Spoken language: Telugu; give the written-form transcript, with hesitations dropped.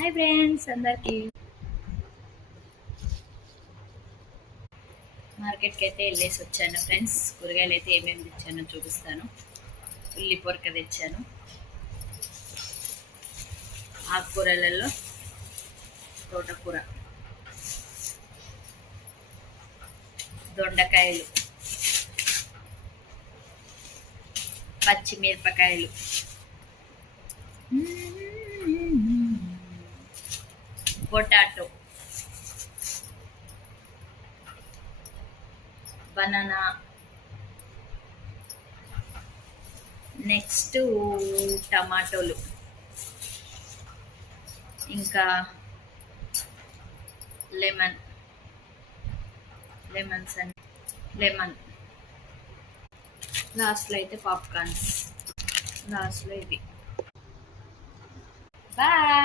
హాయ్ ఫ్రెండ్స్ అందరికి. మార్కెట్కి అయితే వెళ్ళేసి వచ్చాను ఫ్రెండ్స్. కూరగాయలు అయితే ఏమేమి తెచ్చానో చూపిస్తాను. ఉల్లి పొరక తెచ్చాను. ఆకుకూరలలో తోటకూర, దొండకాయలు, పచ్చిమిరపకాయలు, పొటాటో, బనానా, నెక్స్ట్ టమాటోలు, ఇంకా లెమన్, లాస్ట్లో అయితే పాప్కార్న్స్, లాస్ట్లో ఇవి. బాయ్.